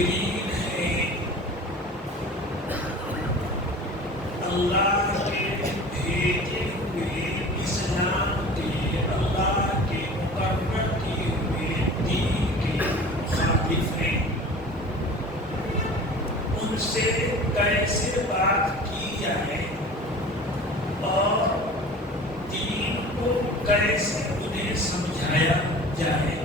منکرین ہیں اللہ کے بھیجے ہوئے اسلام کے، اللہ کے مقرر کیے ہوئے دین کے مخالف ہیں، ان سے کیسے بات کی جائے اور دین کو کیسے انہیں سمجھایا جائے،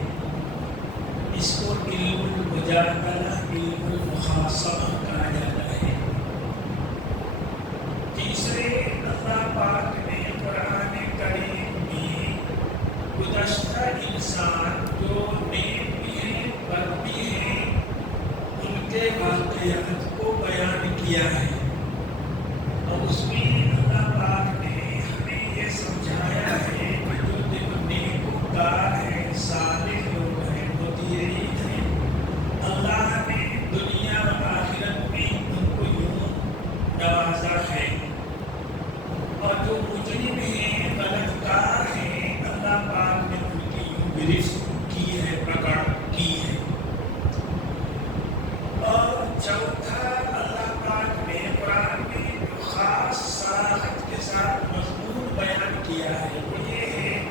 اس کو علم المجادلہ، علم المحاصرہ کہا جاتا ہے۔ تیسرے، اللہ پاک نے قرآن کریم میں گزشتہ انسان جو نیک بھی ہیں بد بھی ہیں ان کے واقعات کو بیان کیا ہے، اور اس میں اللہ پاک نے ہمیں یہ سمجھایا ہے کہ جو نیکوکار ہیں، صالح لوگ ہیں، مطیعین ہیں، اللہ نے دنیا و آخرت میں ان کو یوں نوازا ہے، اور جو مجرم ہیں، غلط کار ہیں، اللہ پاک نے ان کی یوں گرفت کی ہے، پکڑ کی ہے۔ اور چوتھا، اللہ پاک نے قرآن میں جو خاص صراحت کے ساتھ مضمون بیان کیا ہے وہ یہ ہے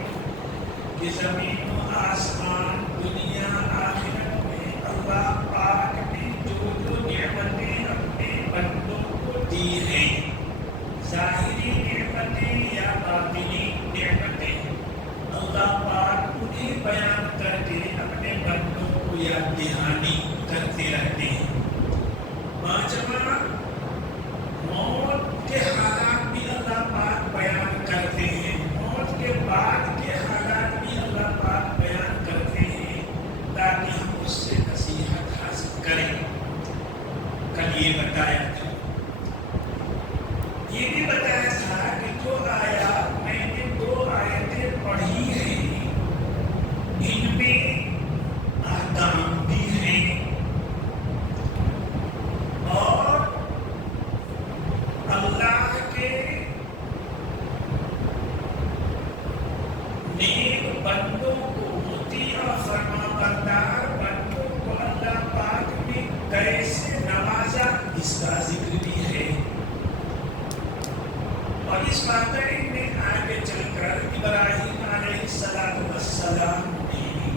کہ زمین و آسمان، دنیا آخرت میں اللہ پاک نے جو جو نعمتیں اپنے بندوں کو دی ہیں، ظاہری نعمتیں یا باطنی نعمتیں، اللہ پاک انہیں بیان کر کے اپنے بندوں کو یاد دہانی کرتے رہتے ہیں۔ پانچواں، موت کے حالات بھی اللہ پاک بیان کرتے ہیں، موت کے بعد کے حالات بھی اللہ پاک بیان کرتے ہیں تاکہ ہم اس سے نصیحت حاصل کریں۔ کل یہ بتایا تھا، یہ بھی بتایا تھا کہ جو آیات میں نے 2 آیتیں پڑھی ہیں ان میں احکام بھی ہیں اور اللہ کے نیک بندوں کو، مطیع اور فرمانبردار بندوں کو اللہ پاک نے کیسے نوازا اس کا ذکر بھی ہے، اور اس واقعے میں آگے چل کر ابراہیم علیہ السلام نے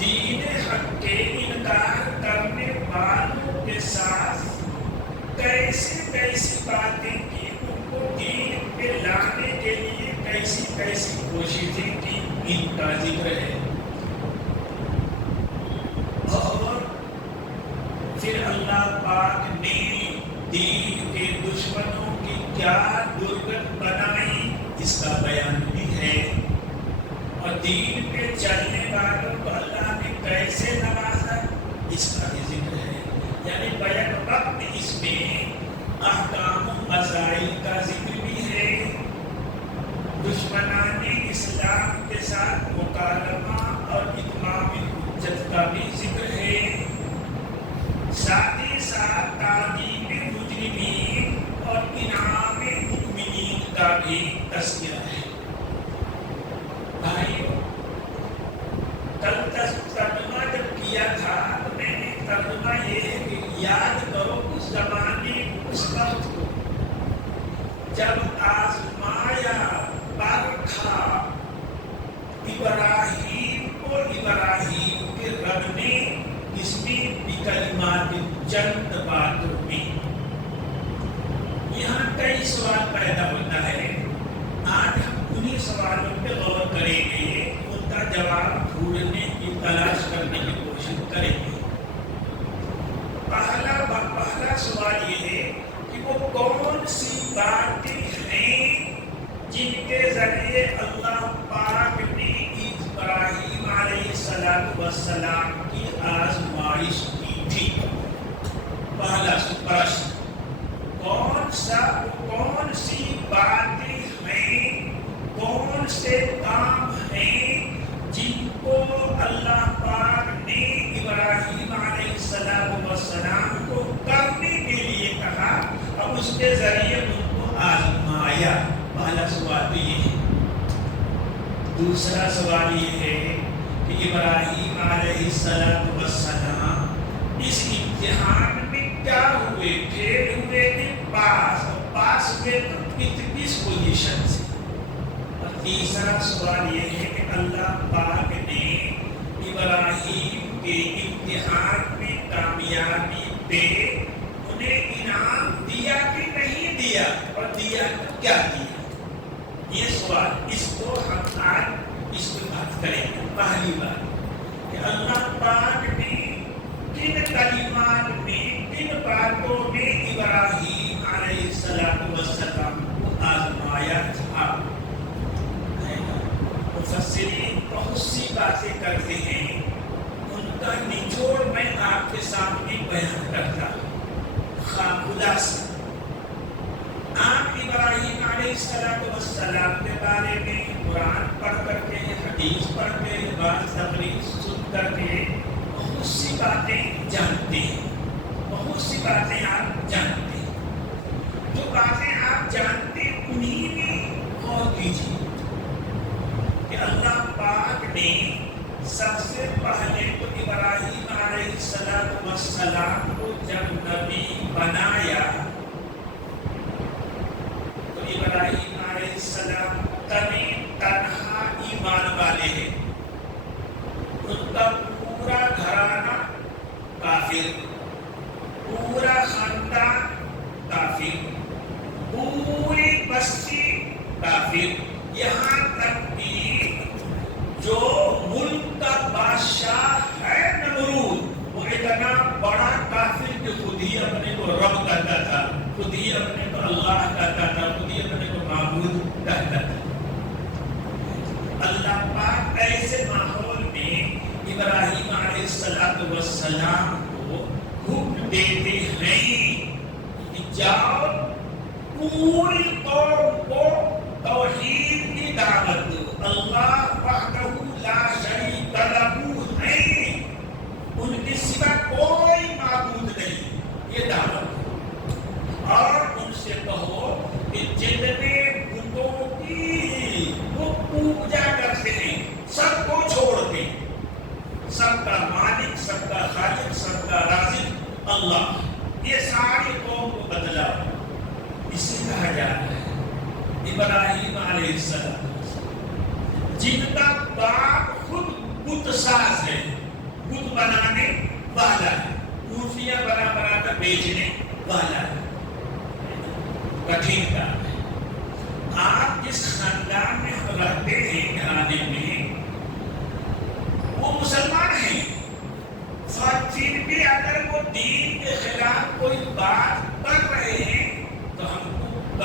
دین حق کے انکار کرنے والوں کے ساتھ کیسی کیسی باتیں کی، ان کو دین پہ لانے کے لیے کیسی کیسی کوششیں کی، ان کا ذکر ہے۔ اور پھر اللہ پاک نے دین کے دشمنوں کی کیا درگت بنائی اس کا بیان بھی ہے، اور دین پہ چلنے والوں کو اللہ نے کیسے نوازا اس کا بھی ذکر ہے۔ یعنی بیک وقت اس میں احکام و مسائل کا ذکر بھی ہے، دشمنان اسلام کے ساتھ مکالمہ اور اتمام حجت کا بھی ذکر ہے، ساتھ ہی ساتھ تعلیم مجرمین اور انعام مؤمنین کا بھی تذکرہ ہے۔ بھائیو، کل ترجمہ جب کیا تھا تو میں نے ترجمہ یہ ہے کہ یاد کرو اس زمانے اس وقت کو جب آزمایا پرکھا ابراہیم کو ابراہیم کے رب نے اس میں بکلمات چند باتوں میں۔ یہاں کئی سوال پیدا ہوتا ہے، آج ہم انہی سوالوں پہ غور کریں گے، ان کا جواب ڈھونڈنے کی تلاش کرنے کی کوشش کریں گے۔ پہلا سوال یہ ہے کہ وہ کون سی باتیں ہیں جن کے ذریعے اللہ پاک نے ابراہیم علیہ السلام کی آزمائش کی تھی۔ پہلا پرشن، کون سی باتیں ہیں، کون سے کام ہیں جن کو اللہ پاک نے ابراہیم علیہ السلام کو کرنے کے لیے کہا اور اس کے ذریعے ان کو آزمایا۔ پہلا سوال یہ ہے۔ دوسرا سوال یہ ہے کہ ابراہیم علیہ السلام میں تو کس پوزیشن سے؟ اور تیسرا سوال یہ ہے کہ اللہ پاک نے ابراہیم کے امتحان میں کامیابی پہ انہیں انعام دیا کہ نہیں دیا، اور دیا تو کیا دیا؟ یہ سوال، اس کو ہم آج اس پہ بات کریں گے۔ پہلی بات کہ اللہ پاک نے کن کلمات میں، کن باتوں میں ابراہیم علیہ السلام کو آزمایا تھا۔ مفسرین بہت سی باتیں کرتے ہیں، ان کا نچوڑ میں آپ کے سامنے بیان کرتا ہوں۔ خلاصہ، آپ ابراہیم علیہ السلام کے بارے میں قرآن پڑھ کر کے، حدیث پڑھ کے، بعض تقریر سن کر کے بہت سی باتیں جانتے ہیں، بہت سی باتیں آپ جانتے ہیں۔ جو باتیں آپ جانتے ہیں انہی میں غور کیجیے کہ اللہ پاک نے سب سے پہلے تو ابراہیم علیہ السلام کو جب نبی بنایا تو ابراہیم علیہ السلام تنہا ایمان والے ہیں، ان کا پورا گھرانہ کافر، پورا خاندان کافر، پوری بستی کافر، یہاں تک کہ جو ملک کا بادشاہ ہے نمرود، وہ اتنا بڑا کافر کہ خود ہی اپنے کو رب کہتا تھا، خود ہی اپنے کو اللہ کہتا تھا، خود ہی اپنے کو معبود کہتا تھا۔ اللہ پاک ایسے ماحول میں ابراہیم علیہ السلام کو حکم دیتے ہیں کہ جاؤ پوری قوم کو توحید کی دعوت دو، اللہ وحدہ لا شریک لہ ہے، ان کے سوا کوئی معبود نہیں، یہ دعوت دو۔ اور ان سے کہو کہ جتنے بتوں کی وہ پوجا کرتے ہیں سب کو چھوڑ کے، سب کا مالک، سب کا خالق، سب کا رازق اللہ، یہ ساری قوم کو بدلاؤ۔ اسے کہا جاتا ہے ابراہیم علیہ السلام، جن کا باپ خود بت ساز ہے، بت بنانے والا ہے، مورتیاں بنا بنا کر بیچنے والا ہے، کٹھن کام ہے۔ آپ جس خاندان میں ہم رہتے ہیں، گھرانے میں، وہ مسلمان ہیں، پھر بھی اگر وہ دین کے خلاف کوئی بات کر رہے ہیں تو ہم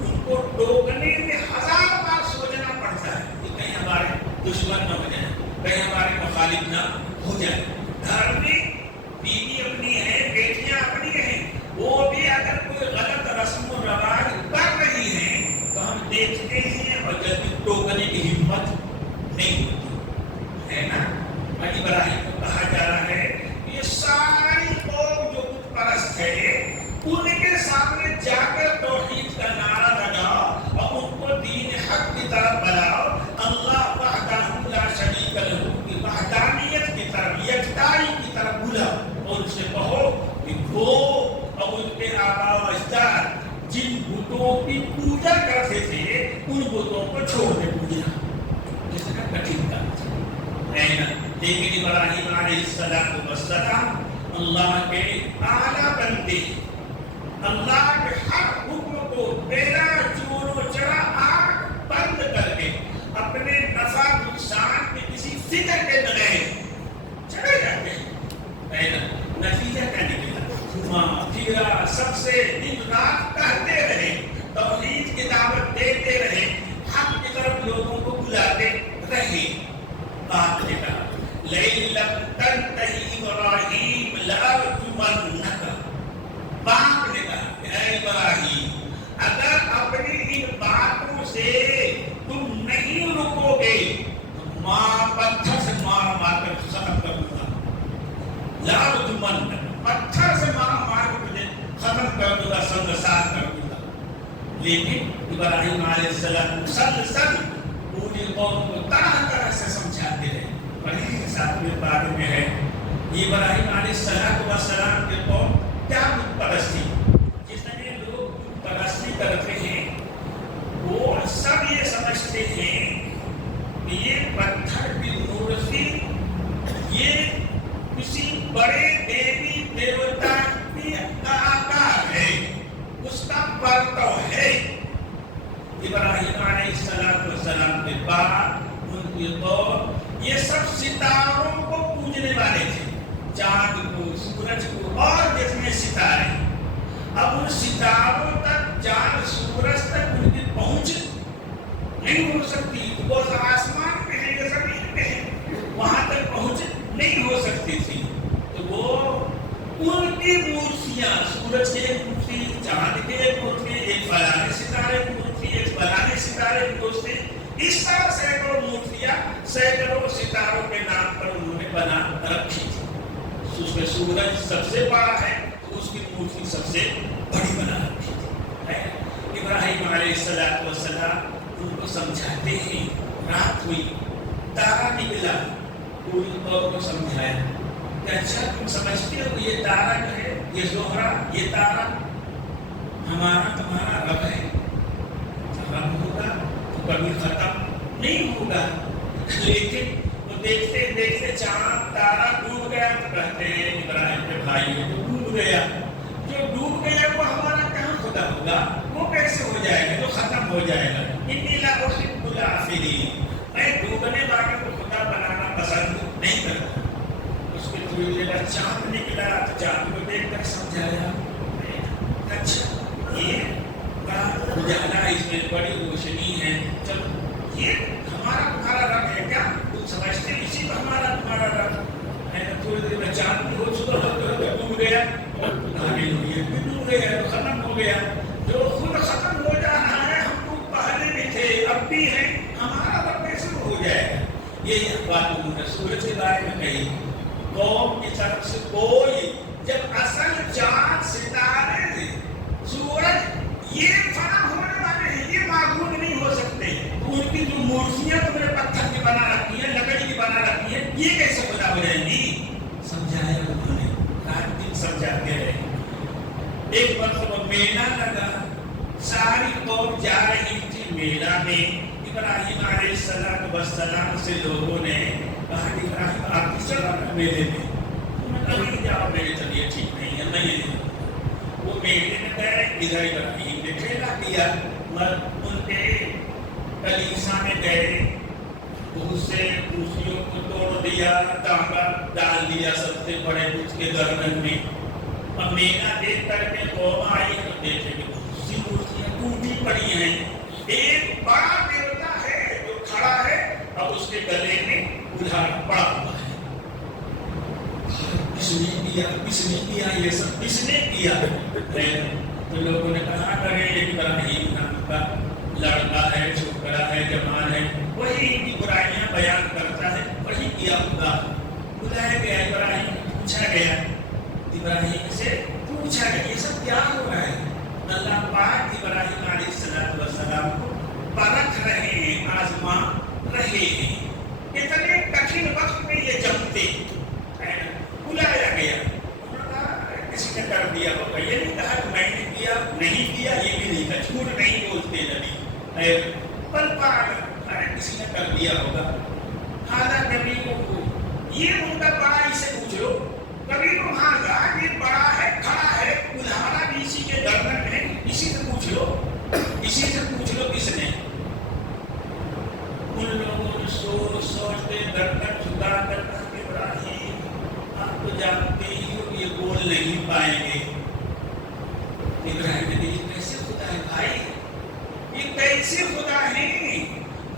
ان کو ٹوکنے میں ہزار بار سوچنا پڑتا ہے کہ کہیں ہمارے دشمن نہ ہو جائے، کہیں ہمارے مخالف نہ ہو جائے۔ گھر میں بیوی اپنی ہے، بیٹیاں اپنی ہیں، وہ بھی اگر کوئی غلط رسم و رواج کر رہی ہیں تو ہم دیکھتے ہیں اور جلدی ٹوکنے کی ہمت نہیں ہوتی ہے نا۔ ابراہیم کو کہا جا رہا ہے یہ ساری قوم جو بت پرست ہے ان کے سامنے جا کر توحید کا نعرہ لگاؤ اور ان کو دین حق کی طرف بلاؤ، اللہ وحدہ لا شریک لہ کی وحدانیت کی طرف، یکتائی کی طرف بلاؤ، اور ان سے کہو کہ وہ اور ان کے آباء و اجداد جن بتوں کی پوجا کرتے تھے ان بتوں کو چھوڑ دے پوجنا۔ کتنا کٹھن کام ہے نا، لیکن ابراہیم علیہ السلام اللہ کے اعلیٰ بندے، اللہ کے ہر حکم کو بلا چور و چرا آنکھ بند کر کے اپنے نفع نقصان کے کسی فکر کے بغیر چلے جاتے ہیں۔ نتیجہ کیا نکلا؟ پھرا سب سے دن رات کہتے رہے، توحید کی دعوت دیتے رہے، حق کی طرف لوگوں کو بلاتے رہے۔ آپ نے کہا لئن لم تنتہی ابراہیم لأرجمنک، باپ نے کہا کہ اے ابراہیم اگر اپنی ان باتوں سے تم نہیں رکو گے تو ماں پتھر سے مار مار کر ختم کر دوں گا، لأرجمنک، پتھر سے مار مار کر تجھے ختم کر دوں گا، سنگسار کر دوں گا۔ لیکن ابراہیم علیہ السلام مسلسل پوری قوم کو طرح طرح سے سمجھاتے رہے۔ بڑے ساتھ میں بارے میں ہے ابراہیم علیہ السلام کے قوم کیا بت پرستی، جس نے لوگ بت پرستی کرتے کہ یہ پتھر کی مورتی یہ کسی بڑے دیوی دیوتا کا آکار ہے، اس کا پرتو ہے۔ ابراہیم علیہ السلام کے بعد ان کے دور یہ سب ستاروں کو پوجنے والے تھے، چاند کو، سورج کو اور جتنے ستارے۔ اب ان ستاروں تک، چاند سورج تک ان کی پہنچ نہیں ہو سکتی، وہ آسمان پہ ہے یا زمین پہ ہے، وہاں تک پہنچ نہیں ہو سکتی تھی۔ تو وہ ان کی مورتیاں، سورج کی ایک مورتی، چاند کی ایک مورتی، ایک فلانے ستارے کی مورتی، ایک فلانے ستارے کی مورتی، اس طرح سینکڑوں مورتیاں سینکڑوں ستاروں کے نام پر انہوں نے بنا رکھی تھی۔ اس میں سورج سب سے بڑا ہے تو اس کی مورتی سب سے بڑی بنا رکھی تھی۔ ابراہیم علیہ السلام ان کو سمجھاتے ہیں، رات ہوئی، تارا نکلا، پوری قوم کو سمجھایا کہ اچھا تم سمجھتے ہو یہ تارا جو ہے، یہ زہرا، یہ تارا ہمارا تمہارا رب ہے، رب ہوگا تو کبھی ختم نہیں ہوگا۔ لیکن وہ دیکھتے دیکھتے چاند تارا ڈوب گیا تو کہتے ہیں ابراہیم کے بھائی تو ڈوب گیا، جو ڈوب گیا وہ ہمارا کہاں خدا ہوگا، وہ کیسے ہو جائے گا، جو ختم ہو جائے گا۔ انی لا احب الآفلین، میں ڈوبنے والے کو خدا بنانا پسند نہیں کرتا۔ اس کے تھوڑی دیر بعد چاند نکلا تو چاند کو دیکھ کر سمجھایا، اچھا یہ اجالا، اس میں بڑی روشنی ہے، چلو یہ ہمارا تمہارا رب ہے کیا، تم سمجھتے اسی کو ہمارا تمہارا رب ہے۔ تھوڑی دیر میں چاند بھی ہو چکا ڈوب گیا، ڈوب گیا تو ختم ہو گیا۔ جو خود ختم ہو جانا ہے، ہم تو پہلے بھی تھے اب بھی ہیں، ہمارا رب کیسے ہو جائے گا۔ یہ بات انہوں نے سورج کے بارے میں کہی۔ قوم کی طرف سے کوئی جب اصل چاند ستارے سورج یہ فنا ہونے والے ہیں، یہ معبود نہیں ہو سکتے، ان کی جو مورتیاں تم نے پتھر کی بنا رکھی ہیں، لکڑی کی بنا رکھی ہیں، یہ کیسے خدا ہو جائیں گی۔ سمجھایا انہوں نے، رات دن سمجھاتے رہے۔ ایک مرتبہ میلہ لگا، ساری قوم جا رہی تھی میلہ میں۔ ابراہیم علیہ السلام سے لوگوں نے کہا کہ ابراہیم آپ بھی چلو نا میلے میں۔ انہوں نے کہا نہیں جاؤ، میرے طبیعت ٹھیک نہیں ہے، میں یہ نہیں۔ وہ میلے میں گئے، ادھر ابراہیم نے کھیلا کیا، ان کے کلیسا میں گئے، بہت سے کرسیوں کو توڑ دیا، تانبا ڈال دیا سب سے بڑے بت کے گردن میں۔ اب میلہ دیکھ کر کے قوم آئی تو دیکھے کہ بہت سی مورتیاں ٹوٹی پڑی ہیں۔ ایک بڑا دیوتا ہے جو کھڑا ہے، اب اس کے گلے میں کلہاڑ پڑا ہوا ہے۔ کس نے کیا، کس نے کیا یہ سب، کس نے کیا؟ تو لوگوں نے کہا کرے ابراہیم نام کا لڑکا ہے، چھوکرا ہے، جوان ہے، وہی ان کی برائیاں بیان کرتا ہے، وہی کیا ہوگا۔ بلایا گیا ابراہیم، پوچھا گیا ابراہیم سے، پوچھا گیا یہ سب کیا ہو رہا ہے۔ اللہ پاک ابراہیم علیہ السلام کو پرکھ رہے ہیں، آزما رہے ہیں۔ اتنے کٹھن وقت میں یہ جمتے، بلایا گیا، کسی نے کر دیا ہوگا، یہ نہیں کہا کہ میں نے کیا، نہیں کیا، یہ بھی نہیں کہا، جھوٹ نہیں بولتے نبی، پل پاگل، کسی نے کر دیا ہوگا۔ حالا نبی کو یہ ان کا بڑا اسے پوچھ لو، کبھی تو وہاں گا یہ بڑا ہے، کھڑا ہے، کلہاڑا بھی اسی کے گردن میں، اسی سے پوچھ لو، اسی سے پوچھ لو کس نے۔ ان لوگوں نے سوچتے گردن جھکا کر ابراہیم آپ تو جانتے ہی ہو یہ بول نہیں پائیں گے۔ ابراہیم نے کہا یہ کیسے خدا ہے بھائی، یہ کیسے خدا ہے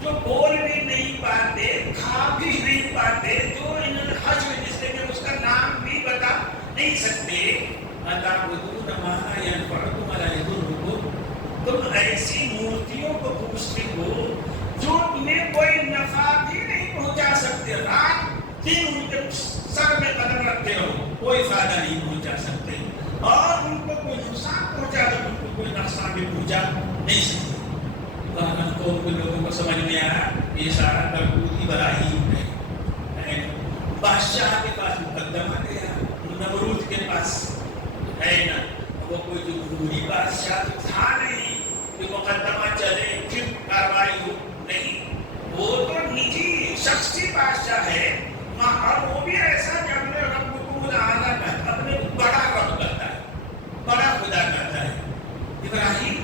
جو بول بھی نہیں پاتے، کھا بھی نہیں پاتے، جو انہوں نے حج میں جس نے اس کا نام بھی بتا نہیں سکتے۔ اتعبدون ما لا ينفعكم ولا يضركم، تم ایسی مورتیوں کو پوجتے ہو جو تمہیں کوئی نفع بھی نہیں پہنچا سکتے، رات دن ان کے سر میں قدم رکھتے رہو، کوئی فائدہ نہیں پہنچا سکتے، اور ان کو کوئی نقصان پہنچا تو ان کو کوئی نقصان بھی پہنچا نہیں سکتے۔ قوم کے لوگوں کو سمجھ میں آیا یہ سارا کرتوت ابراہیم ہے۔ بادشاہ کے پاس مقدمہ گیا، نمرود کے پاس ہے نا، وہ کوئی جمہوری بادشاہ تھا نہیں کہ مقدمہ چلے پھر کاروائی ہو، نہیں، وہ تو نجی بادشاہ ہے اور وہ بھی ایسا کہ اپنے رب اعلیٰ کا اپنے بڑا رب کرتا ہے، بڑا خدا کرتا ہے. ابراہیم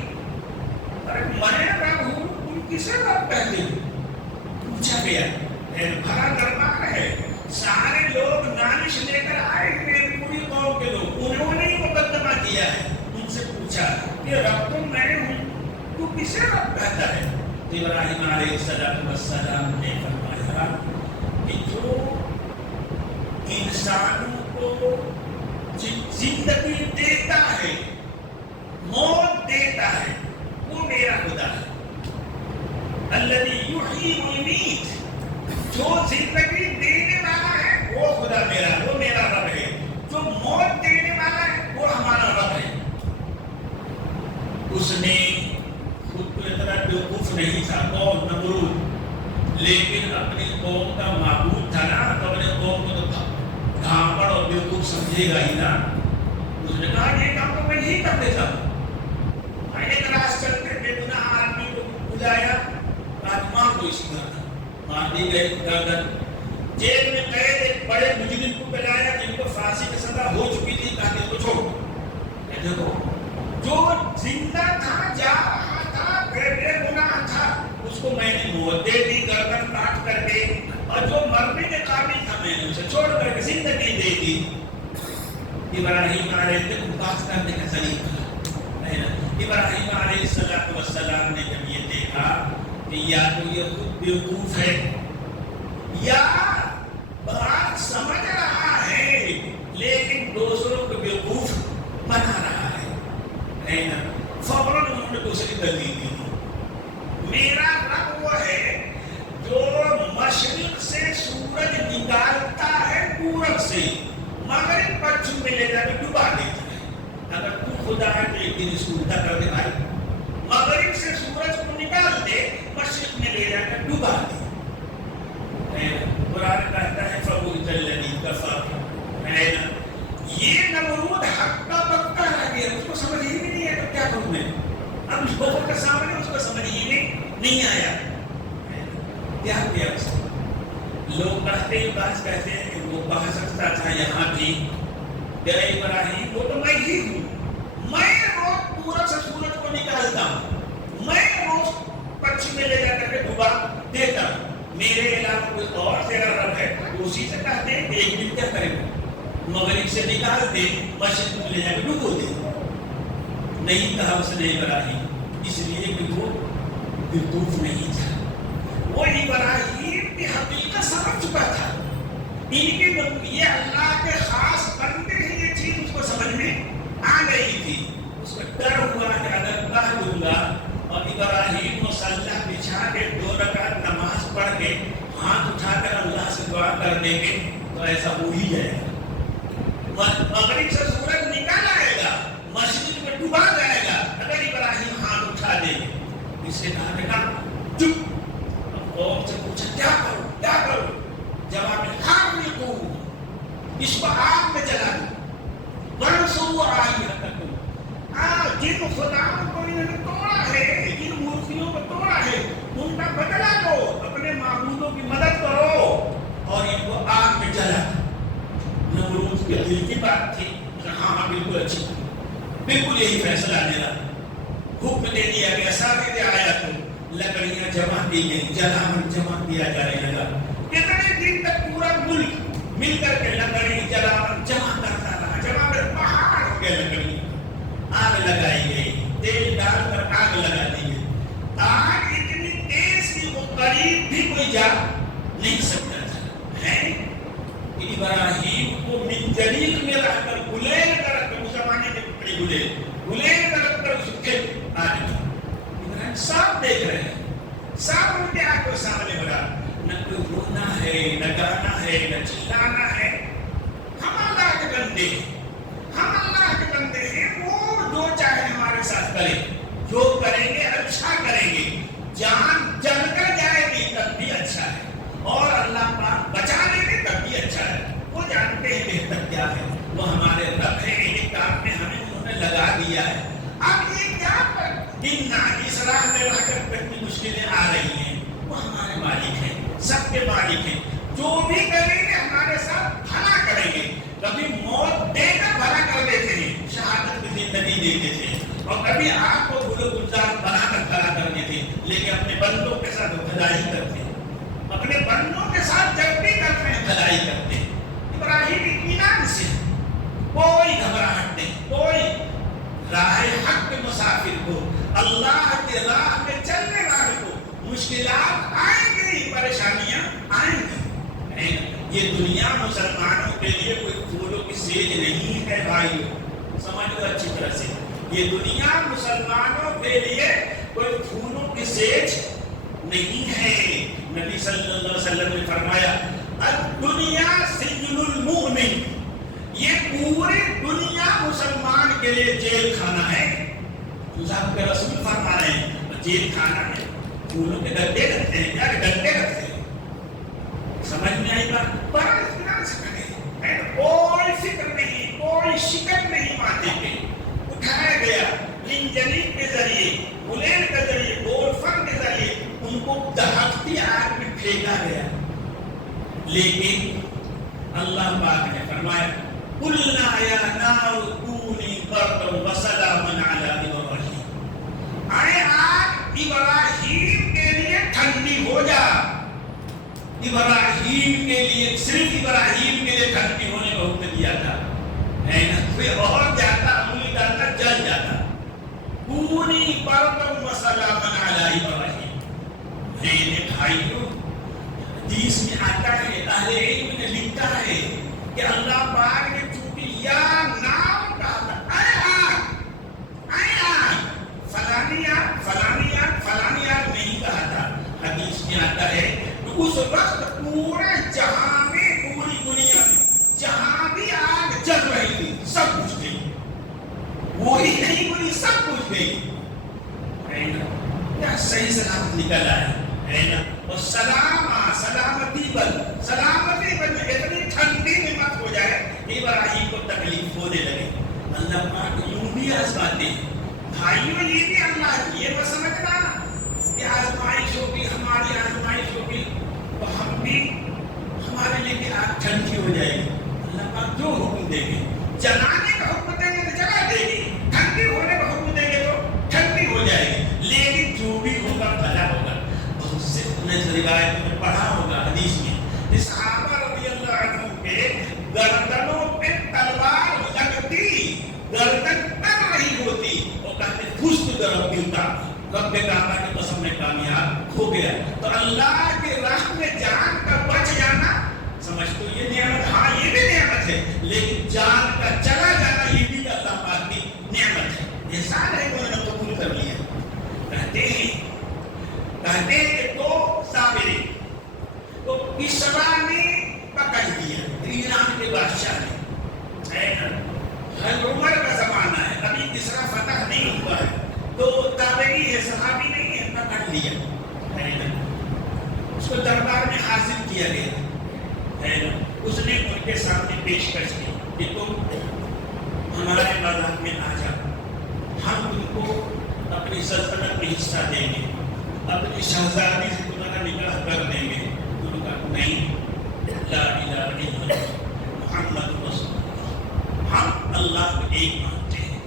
ارے میں رب ہوں، تم کسے رب کہتے ہو؟ پوچھا گیا. بڑا دربار ہے، سارے لوگ نالش لے کر آئے میری پوری قوم کے لوگ، انہوں نے ہی مقدمہ کیا ہے. ان سے پوچھا کہ رب تو میں ہوں، تو کسے رب کہتا ہے؟ ابراہیم علیہ السلام نے فرمایا کہ جو انسانوں کو زندگی دیتا ہے، موت دیتا ہے، وہ میرا خدا ہے. الذی یحیی و یمیت، جو زندگی دینے والا ہے وہ خدا میرا، وہ میرا رب ہے. جو موت دینے والا ہے وہ ہمارا رب ہے. اس نے خود کو اتنا بیوقوف نہیں تھا قوم نمرود، لیکن اپنی قوم کا معبود تھا نا، تو اپنے قوم کو تو گھامپڑ اور بیوقوف سمجھے گا ہی نا. اس نے کہا یہ کام تو میں ہی کر دیتا ہوں. ایک راست چلتے بے گناہ آدمی کو بلایا، مار دو اسی طرح، مار دی گئی گردن. جیل میں قید ایک بڑے مجرم کو بلایا جن کو پھانسی کی سزا ہو چکی تھی، کہا کہ اس کو چھوڑو. دیکھو جو زندہ تھا، جا رہا تھا، بے گناہ تھا، اس کو میں نے موت دے دی گردن کاٹ کر کے، اور جو مرنے کے قابل تھا میں نے اسے چھوڑ کر کے زندگی دے دی. ابراہیم علیہ بات کرنے کا طریقہ ہے نا. ابراہیم علیہ السلام نے جب یہ دیکھا کہ یا تو یہ خود بیوقوف ہے یا بات سمجھ رہا ہے لیکن دوسروں کو بیوقوف بنا رہا ہے نا، فوراً انہوں نے دوسری دلیل دی. میرا رب وہ ہے جو مشرق سے سورج نکالتا ہے پورب سے، مغرب پچھم میں لے جا کے ڈبا دیتا ہے. اگر تو خدا ہے تو ایک دن اس کو الٹا کر دے بھائی، مغرب سے سورج کو نکال دے، مشرق میں لے جا کر ڈبا دے. قرآن کہتا ہے فَبُهِتَ الَّذِي كَفَرَ. یہ نمرود حق کا پکا رہ گیا، اس کو سمجھ ہی نہیں آیا. تو کیا کروں میں؟ اب اس بہت کے سامنے اس کو سمجھ ہی نہیں آیا. کیا کیا اس کو؟ لوگ کہتے ہیں، بعض کہتے ہیں کہ وہ کہہ سکتا تھا یہاں بھی کہ ابراہیم وہ تو میں ہی ہوں، میں روز پورب سے سورج کو نکالتا ہوں، میں روز پچھم میں لے جا کر کے ڈبا دیتا ہوں. میرے علاوہ کوئی اور تیرا رب ہے؟ تو اسی سے کہتے ہیں کہ ایک دن کیا کرے گا، مغرب سے نکال دے، مشرق میں لے جا کے ڈبو دے. نہیں کہا اس نے ابراہیم، اس لیے کہ وہ بیوقوف نہیں تھا. وہ ابراہیم کی حقیقت سمجھ چکا تھا. ان کے یہ اللہ کے خاص بندے ہی یہ چیز اس کو سمجھ میں آ گئی تھی. اس کو ڈر ہوا کہ اگر کہہ دوں گا اور ابراہیم مصلی بچھا کے 2 رکعت نماز پڑھ کے ہاتھ اٹھا کر اللہ سے دعا کر دیں گے تو ایسا ہو ہی جائے گا. مغرب سے سورج نکال آئے گا، مشرق میں ڈوبا جائے گا اگر ابراہیم ہاتھ اٹھا دیں گے. اس نے کہا بیٹا چپ. قوم سے پوچھا کیا کروں کیا کروں؟ جواب میں حرقوا، اس کو آگ میں جلا دو، وانصروا آلہتکم. جن خداؤں کو انہوں نے توڑا ہے، جن مورتیوں کو توڑا ہے، ان کا بدلہ دو، اپنے معبودوں کی مدد کرو اور ان کو آگ میں جلا. نمرود کے دل کی بات تھی. ہاں بالکل اچھی، بالکل یہی فیصلہ میرا. حکم دے دیا گیا، سارے آیا تو لکڑیاں جمع دی گئی، جلامن جمع کیا جانے لگا. کتنے دن تک پورا ملک مل کر کے لکڑی جلامن جمع کرتا رہا. جمع کر پہاڑ ہو گیا لکڑی. آگ لگائی گئی، تیل ڈال کر آگ لگا دی گئی. آگ اتنی تیز کہ وہ قریب بھی کوئی جا نہیں سکتا تھا. ہے ابراہیم کو من جلیل میں رکھ کر گلیل کر رکھ کر، اس زمانے کے بڑی گلیل کر رکھ کر اس کے آگ میں. ابراہیم صاحب دیکھ رہے ہیں، صاحب ان کے آگ کو سامنے بڑھا. نہ کوئی رونا ہے، نہ گانا ہے، نہ چلانا ہے. ہم اللہ کے بندے ہیں، ہم اللہ کے بندے ہیں. وہ جو چاہے ہمارے ساتھ کرے، جو کریں گے اچھا کریں گے. جان جل کر جائے گی تب بھی اچھا ہے، اور اللہ پاک بچا لیں گے تب بھی اچھا ہے. وہ جانتے ہیں بہتر کیا ہے. وہ ہمارے رب ہیں، ایک کام میں ہمیں انہوں نے لگا دیا ہے. اب یہ کیا دن اس راہ میں رہ کر کتنی مشکلیں آ رہی ہیں، وہ ہمارے مالک ہیں، سب کے مالک ہیں. مشکلات آئیں گی، پریشانیاں آئیں گی. یہ دنیا مسلمانوں کے لیے کوئی پھولوں کی سیج نہیں ہے بھائیو، سمجھ لو اچھی طرح سے. یہ دنیا مسلمانوں کے لیے کوئی پھولوں کی سیج نہیں ہے. نبی صلی اللہ علیہ وسلم نے فرمایا الدنیا سجن المؤمن، یہ پوری دنیا مسلمان کے لیے جیل خانہ ہے. آپ کے رسول فرما رہے ہیں جیل خانہ ہے. پھولوں کے گڈے رکھتے ہیں، کیا گڈے رکھتے ہیں؟ سمجھ میں آئی بات؟ پر اطمینان سے کریں، کوئی فکر نہیں، کوئی شکر نہیں. ماتھے پہ اٹھایا گیا انجنیک کے ذریعے، بلین کے ذریعے، گول فن کے ذریعے ان کو دہکتی آگ میں پھینکا گیا. لیکن اللہ پاک نے فرمایا قُلْنَا يَا نَارُ كُونِي بَرْدًا وَسَلَامًا عَلَىٰ إِبْرَاهِيمَ، اے آگ ابراہیم کے لیے ٹھنڈی ہو جا. ابراہیم کے لیے، صرف ابراہیم کے لیے ٹھنڈی ہونے کا حکم دیا تھا، ہے نا؟ پھر اور جاتا، انگلی ڈالتا جل جاتا. کونی بردم وسلامن علی ابراہیم. میرے بھائیوں، حدیث میں آتا ہے، اہل علم نے لکھا ہے کہ اللہ پاک نے چونکہ یا نام کہا تھا، اے آگ فلانی آگ فلانی آگ فلانی آگ نہیں کہا تھا. حدیث میں آتا ہے کہ اس وقت پورے جہاں میں، پوری دنیا میں جہاں بھی آگ جل رہی تھی سب کچھ گئی، وہی نہیں بولی سب کچھ گئی. کیا صحیح سلامت نکل آئے، ہے نا؟ اور سلامتی بن اتنی ٹھنڈی میں مت ہو جائے ابراہیم کو تکلیف ہونے لگے. اللہ پاک یوں بھی آزماتے ہیں بھائیوں. یہ بھی اللہ کی، یہ بس سمجھنا کہ آزمائش ہوگی، ہماری آزمائش ہوگی تو ہم بھی، ہمارے لیے بھی آگ ٹھنڈی ہو جائے گی. اللہ پاک جو حکم دے گے، جلانے کا حکم دیں گے تو جلا دے گی، ٹھنڈی ہونے کا حکم دیں گے تو ٹھنڈی ہو جائے گی. لیکن جو بھی ہوگا بھلا ہوگا. بہت سے روایت میں پڑھا ہوگا حدیث میں، صحابہ رضی اللہ عنہ کے گردنوں پہ تلوار لگتی، گردن کر رہی ہوتی، اور کہتے پشت گرم ملتا، رب کعبہ کی قسم میں کامیاب ہو گیا. تو اللہ کے راہ میں جان کا بچ جانا، سمجھ تو یہ نعمت، ہاں یہ بھی نعمت ہے، لیکن جان کا چلا جانا یہ بھی اللہ پاک کی نعمت ہے. احسان ہے کہ انہوں نے قبول کر لیا. کہتے ہیں کہ دو صابرین تو کسرا نے پکڑ دیا، ایران کے بادشاہ نے، ہے نا؟ ہر عمر کا زمانہ ہے، ابھی کسرا فتح نہیں ہوا ہے، تو تابعی ہے، صحابی نہیں ہے، پکڑ لیا، ہے نا؟ اس کو دربار میں حاضر کیا گیا، ہے نا؟ اس نے ان کے سامنے پیشکش کی کہ تم ہمارے مذہب میں آ جاؤ، ہم تم کو اپنی سلطنت میں حصہ دیں گے، اپنی شہزادی سے تمہارا نکاح کر دیں گے. انہوں نے کہا نہیں، لا الہ الا اللہ محمد رسول اللہ، ہم اللہ کو ایک مانتے ہیں،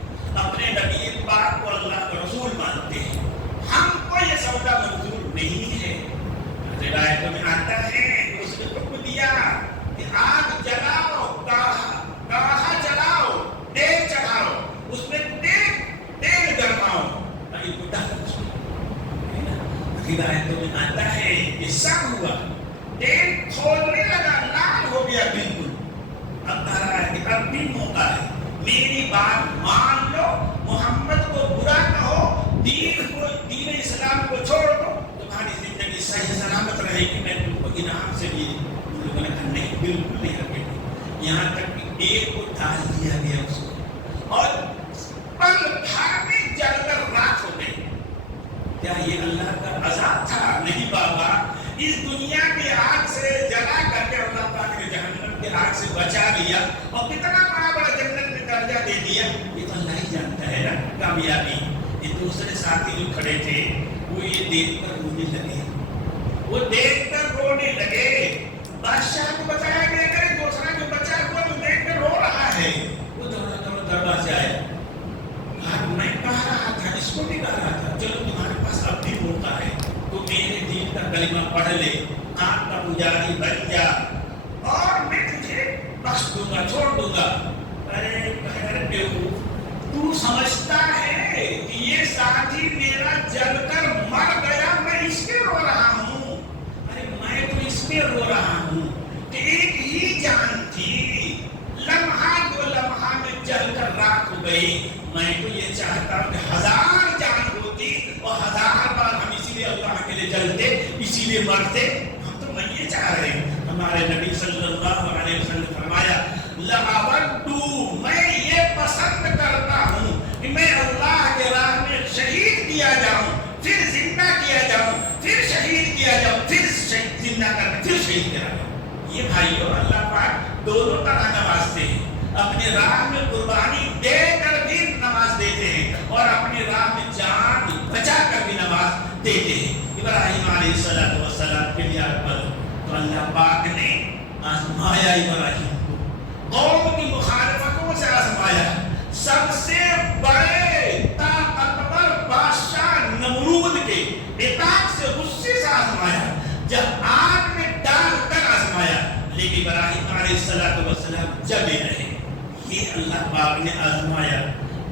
اپنے نبی پاک کو اللہ کا رسول مانتے ہیں، ہم کو یہ سودا منظور نہیں ہے. روایتوں میں آتا ہے اس نے حکم دیا کہ آگ جلاؤ، کاڑھا جلاؤ، تیل چڑھاؤ، اس میں تیل گرماؤ، روایتوں میں آتا ہے کہ سب ہوا، تیل کھولنے لگا، لال ہو گیا بالکل. اب کہہ رہا ہے کہ اب بھی موقع ہے، میری بات مان لو، محمد کو برا کہو، دین اسلام کو چھوڑ دو، تمہاری زندگی صحیح سلامت رہے گی، میں تم کو انعام سے بھی. ان لوگوں نے کہا نہیں، بالکل نہیں رکھے گی. یہاں تک کہ ایک کو ڈال دیا گیا اس کو، اور پل بھر میں جل کر راکھ ہو گئی. کیا یہ اللہ کا عذاب تھا؟ نہیں بابا، اس دنیا کی آگ سے جلا کر کے اللہ پاک نے جہنم کی آگ سے بچا لیا، اور کتنا بڑا جنت میں درجہ دے دیا. یہ تو اللہ ہی جانتا ہے نا کامیابی. یہ دوسرے ساتھی جو کھڑے تھے وہ یہ دیکھ کر رونے لگے، وہ دیکھ کر رونے لگے. بادشاہ کو بتایا گیا کہ دوسرا جو بچا ہوا وہ دیکھ کر رو رہا ہے. وہ دوڑا دروازے آئے، میں کہہ رہا تھا، اس کو بھی کہہ رہا تھا، چلو تمہارے پاس اب بھی موقع ہے، تو میرے دین کا کلمہ پڑھ لے، آگ کا پجاری بن جا، اور میں تجھے بخش دوں گا، چھوڑ دوں گا. ارے بیوقوف، تو سمجھتا ہے کہ یہ ساتھی میرا جل کر مر گیا، میں اس کے رو رہا میں رو رہا ہوں کہ ایک ہی جان تھی، لمحہ دو لمحہ میں جل کر راکھ ہو گئی۔ میں تو یہ چاہتا ہوں کہ 1000 جان ہوتی اور 1000 بار ہم اسی لیے اللہ کے لیے جلتے، اسی لیے مرتے۔ ہم تو میں یہ چاہ رہے ہیں، ہمارے نبی صلی اللہ علیہ وسلم نے فرمایا لَأَوَدُّ، میں یہ پسند کرتا ہوں کہ میں اللہ کے راہ میں شہید کیا جاؤں، پھر زندہ کیا جاؤں، پھر شہید کیا جاؤں، پھر زندہ کر پھر شہید کیا جاؤں۔ یہ بھائیو اللہ پاک دونوں طرح نوازتے ہیں، اپنے راہ میں قربانی دے کر بھی نماز دیتے ہیں اور اپنی راہ میں جان بچا کر بھی نماز دیتے ہیں۔ ابراہیم علیہ السلام کے لیے تو اللہ پاک نے آزمایا ابراہیم کو، قوم کی مخالفتوں سے آزمایا، سب سے بڑے طاقتور بادشاہ نمرود کے عتاب سے غصے سے آزمایا، جب آگ میں ڈال کر آزمایا، لیکن ابراہیم علیہ السلام جبے رہے۔ یہ اللہ پاک نے آزمایا۔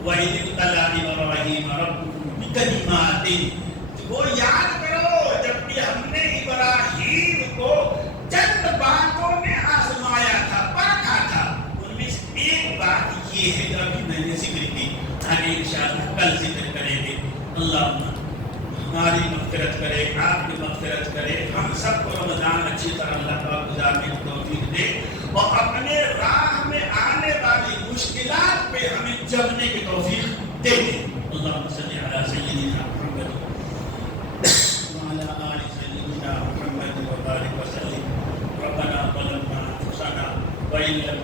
وَإِذِ ابْتَلَىٰ إِبْرَاهِيمَ رَبُّهُ بِكَلِمَاتٍ، وہ یاد کرو جب بھی ہم نے ابراہیم کو چند باتوں میں آزمایا تھا، پرکھا تھا۔ ان میں سے ایک بات یہ ہے جو ابھی میں نے ذکر کی، آگے انشاءاللہ کل ذکر کریں گے۔ اللہ ہماری مغفرت کرے، آپ کی مغفرت کرے، ہم سب کو رمضان اچھی طرح اللہ پاک گزارنے کی توفیق دے اور اپنے راہ میں آنے والی مشکلات پہ ہمیں جمنے کی توفیق دے دے۔ اللہم صلی علی سیدنا محمد وعلی آل سیدنا محمد وبارک وسلم۔ ربنا ظلمنا انفسنا وإن لم